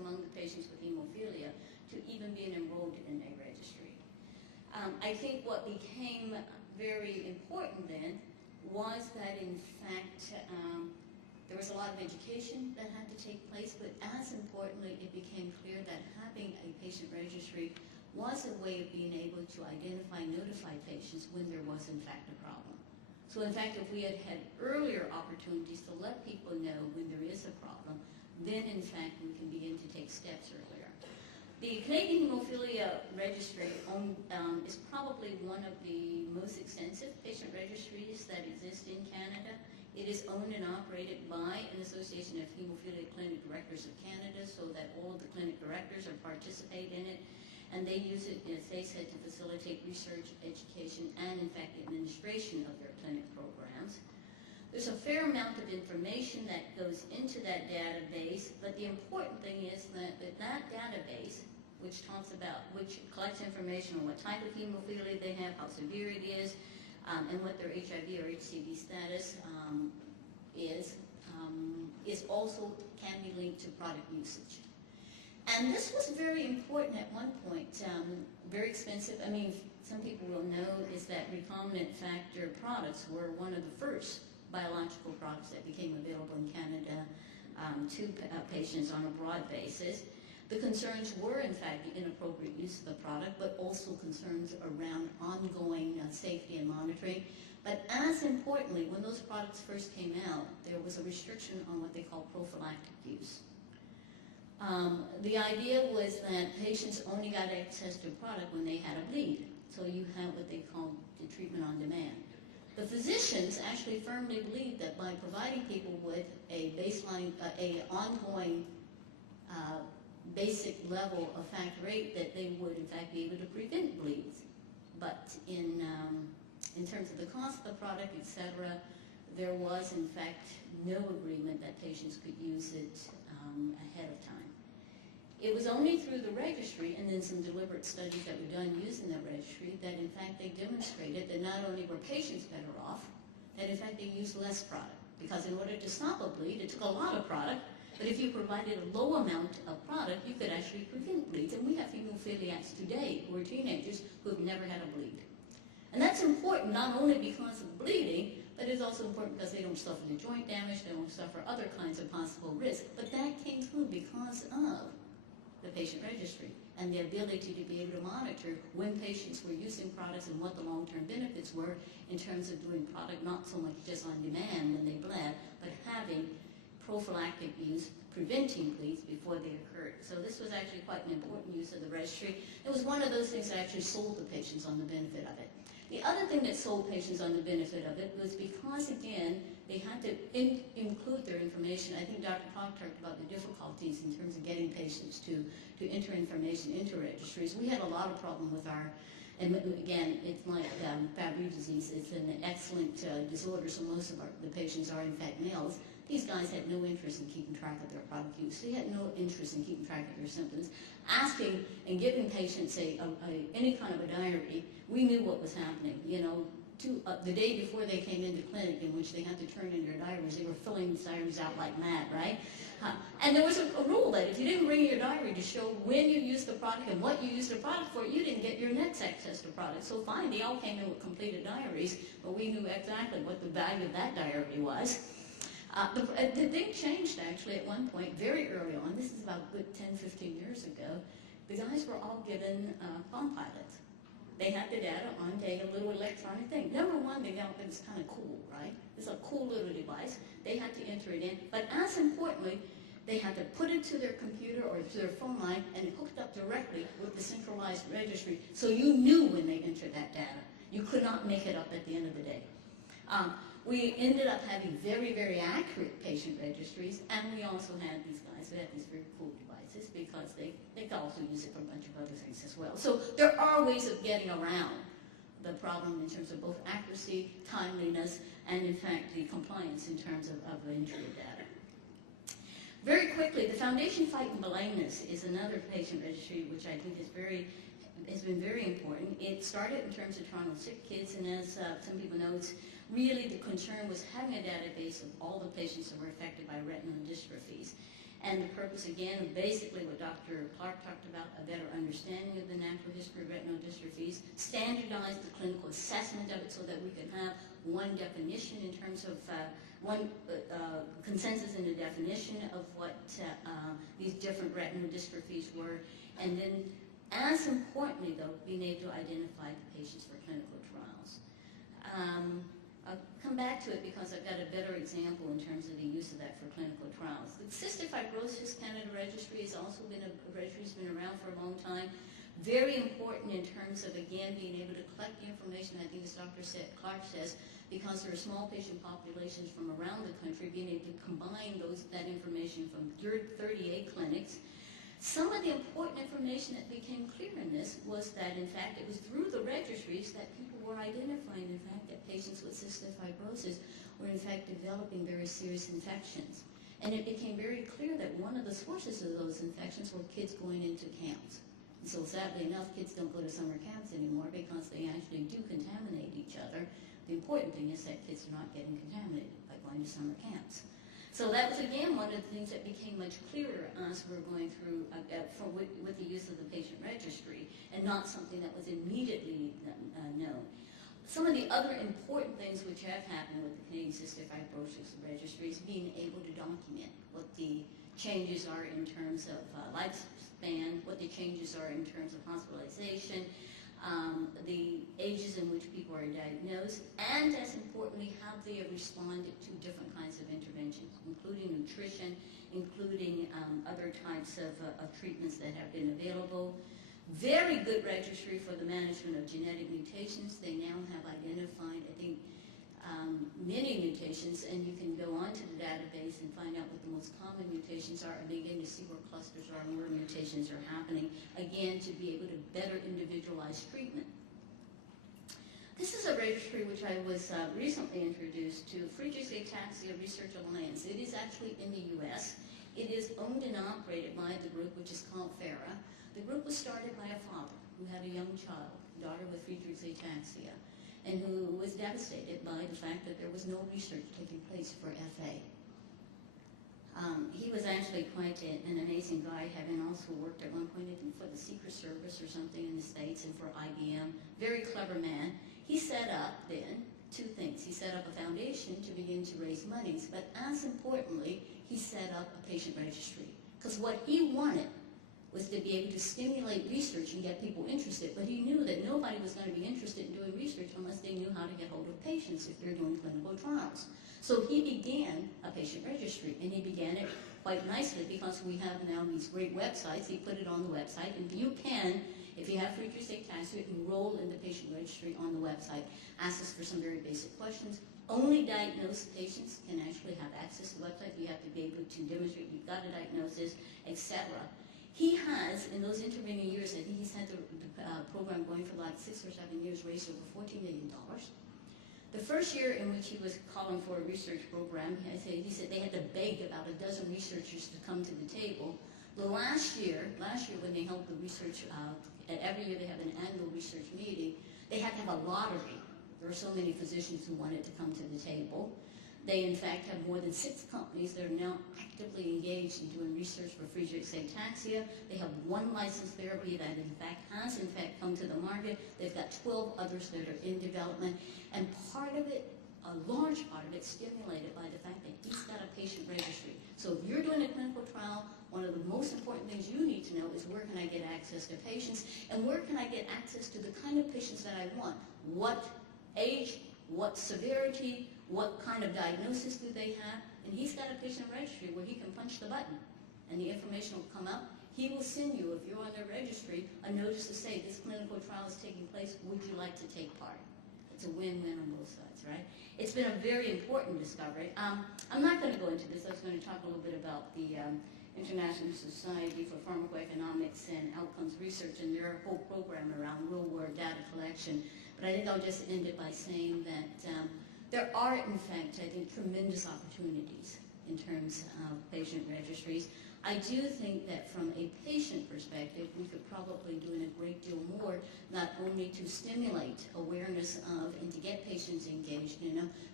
among the patients with hemophilia to even being enrolled in a registry. I think what became very important then was that, in fact, there was a lot of education that had to take place, but as importantly, it became clear that having a patient registry was a way of being able to identify and notify patients when there was, in fact, a problem. So, in fact, if we had had earlier opportunities to let people know when there is a problem, then, in fact, we can begin to take steps earlier. The Canadian Hemophilia Registry is probably one of the most extensive patient registries that exist in Canada. It is owned and operated by an Association of Hemophilia Clinic Directors of Canada, so that all of the clinic directors are participate in it, and they use it, as they said, to facilitate research, education, and, in fact, administration of their clinic programs. There's a fair amount of information that goes into that database, but the important thing is that that database, which collects information on what type of hemophilia they have, how severe it is, and what their HIV or HCV status is also can be linked to product usage. And this was very important at one point, very expensive. I mean, some people will know is that recombinant factor products were one of the first biological products that became available in Canada to patients on a broad basis. The concerns were, in fact, the inappropriate use of the product, but also concerns around ongoing safety and monitoring. But as importantly, when those products first came out, there was a restriction on what they call prophylactic use. The idea was that patients only got access to a product when they had a bleed. So you have what they call the treatment on demand. The physicians actually firmly believed that by providing people with a baseline, ongoing basic level of factor VIII, that they would in fact be able to prevent bleeds. But in terms of the cost of the product, etc., there was in fact no agreement that patients could use it ahead of time. It was only through the registry and then some deliberate studies that were done using the registry that in fact they demonstrated that not only were patients better off, that in fact they used less product. Because in order to stop a bleed, it took a lot of product, but if you provided a low amount of product, you could actually prevent bleeds. And we have hemophiliacs today who are teenagers who have never had a bleed. And that's important not only because of bleeding, but it's also important because they don't suffer the joint damage, they don't suffer other kinds of possible risks. But that came through because of the patient registry and the ability to be able to monitor when patients were using products and what the long-term benefits were in terms of doing product not so much just on demand when they bled, but having prophylactic use, preventing bleeds before they occurred. So this was actually quite an important use of the registry. It was one of those things that actually sold the patients on the benefit of it. The other thing that sold patients on the benefit of it was because, again, they had to include their information. I think Dr. Clark talked about the difficulties in terms of getting patients to enter information into registries. We had a lot of problem with our, and again, it's like Fabry disease. It's an excellent disorder, so most of the patients are in fact males. These guys had no interest in keeping track of their product use. They had no interest in keeping track of their symptoms. Asking and giving patients any kind of a diary, we knew what was happening. You know, the day before they came into clinic, in which they had to turn in their diaries, they were filling these diaries out like mad, right? And there was a rule that if you didn't bring your diary to show when you used the product and what you used the product for, you didn't get your next access to product. So fine, they all came in with completed diaries, but we knew exactly what the value of that diary was. The thing changed actually at one point, very early on. This is about a good 10, 15 years ago. The guys were all given Palm Pilots. They had the data on a little electronic thing. Number one, they felt it was kind of cool, right? It's a cool little device. They had to enter it in. But as importantly, they had to put it to their computer or to their phone line and hooked up directly with the centralized registry, so you knew when they entered that data. You could not make it up at the end of the day. We ended up having very, very accurate patient registries, and we also had these guys who had these very cool devices because they could also use it for a bunch of other things as well. So there are ways of getting around the problem in terms of both accuracy, timeliness, and in fact the compliance in terms of entry of data. Very quickly, the Foundation Fighting Blindness is another patient registry which I think has been very important. It started in terms of Toronto sick kids, and as some people know, it's really the concern was having a database of all the patients that were affected by retinal dystrophies. And the purpose, again, of basically what Dr. Clark talked about, a better understanding of the natural history of retinal dystrophies, standardize the clinical assessment of it so that we can have one definition in terms of one consensus in the definition of what these different retinal dystrophies were, and then, as importantly, though, being able to identify the patients for clinical trials. I'll come back to it because I've got a better example in terms of the use of that for clinical trials. The Cystic Fibrosis Canada Registry has also been a registry that's been around for a long time. Very important in terms of, again, being able to collect the information, I think as Dr. Clark says, because there are small patient populations from around the country, being able to combine that information from 38 clinics. Some of the important information that became clear in this was that, in fact, it was through the registries that people were identifying, in fact, that patients with cystic fibrosis were, in fact, developing very serious infections. And it became very clear that one of the sources of those infections were kids going into camps. And so, sadly enough, kids don't go to summer camps anymore because they actually do contaminate each other. The important thing is that kids are not getting contaminated by going to summer camps. So that was, again, one of the things that became much clearer as we were going through with the use of the patient registry, and not something that was immediately known. Some of the other important things which have happened with the Canadian Cystic Fibrosis Registry is being able to document what the changes are in terms of lifespan, what the changes are in terms of hospitalization, the ages in which people are diagnosed, and as importantly, how they have responded to different kinds of interventions, including nutrition, including other types of treatments that have been available. Very good registry for the management of genetic mutations. They now have identified, I think, many mutations, and you can go onto the database and find out what the most common mutations are and begin to see where clusters are and where mutations are happening, again, to be able to better individualize treatment. This is a registry which I was recently introduced to, Friedreich's Ataxia Research Alliance. It is actually in the U.S. It is owned and operated by the group which is called FARA. The group was started by a father who had a young child, daughter with Friedreich's Ataxia, and who was devastated by the fact that there was no research taking place for FA. He was actually quite an amazing guy, having also worked at one point, I think, for the Secret Service or something in the States and for IBM. Very clever man. He set up, then, two things. He set up a foundation to begin to raise monies, but as importantly, he set up a patient registry. Because what he wanted was to be able to stimulate research and get people interested, but he knew that nobody was going to be interested in doing research unless they knew how to get hold of patients if they're doing clinical trials. So he began a patient registry, and he began it quite nicely because we have now these great websites. He put it on the website, and you can, if you have Friedreich's Ataxia, enroll in the patient registry on the website. Ask us for some very basic questions. Only diagnosed patients can actually have access to the website. You have to be able to demonstrate you've got a diagnosis, etc. He has, in those intervening years, I think he's had the program going for like 6 or 7 years, raised over $14 million. The first year in which he was calling for a research program, he said they had to beg about a dozen researchers to come to the table. The last year when they held the research, every year they have an annual research meeting, they had to have a lottery. There were so many physicians who wanted to come to the table. They, in fact, have more than 6 companies that are now actively engaged in doing research for Friedreich's Ataxia. They have 1 licensed therapy that, in fact, has, come to the market. They've got 12 others that are in development. And part of it, a large part of it, stimulated by the fact that he's got a patient registry. So if you're doing a clinical trial, one of the most important things you need to know is where can I get access to patients, and where can I get access to the kind of patients that I want? What age, what severity, what kind of diagnosis do they have? And he's got a patient registry where he can punch the button and the information will come up. He will send you, if you're on their registry, a notice to say this clinical trial is taking place, would you like to take part? It's a win-win on both sides, right? It's been a very important discovery. I'm not going to go into this. I was going to talk a little bit about the International Society for Pharmacoeconomics and Outcomes Research and their whole program around real-world data collection. But I think I'll just end it by saying that there are, in fact, I think, tremendous opportunities in terms of patient registries. I do think that from a patient perspective, we could probably do a great deal more, not only to stimulate awareness of and to get patients engaged,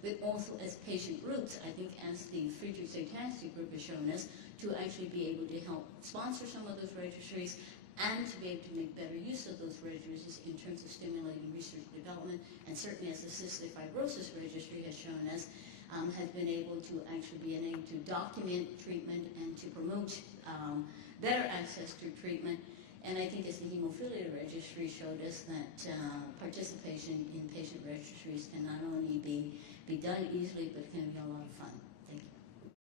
but also as patient groups, I think as the Friedreich's ataxia group has shown us, to actually be able to help sponsor some of those registries and to be able to make better use of those registries in terms of stimulating research and development, and certainly as the cystic fibrosis registry has shown us, has been able to actually be able to document treatment and to promote better access to treatment. And I think as the hemophilia registry showed us that participation in patient registries can not only be done easily, but can be a lot of fun.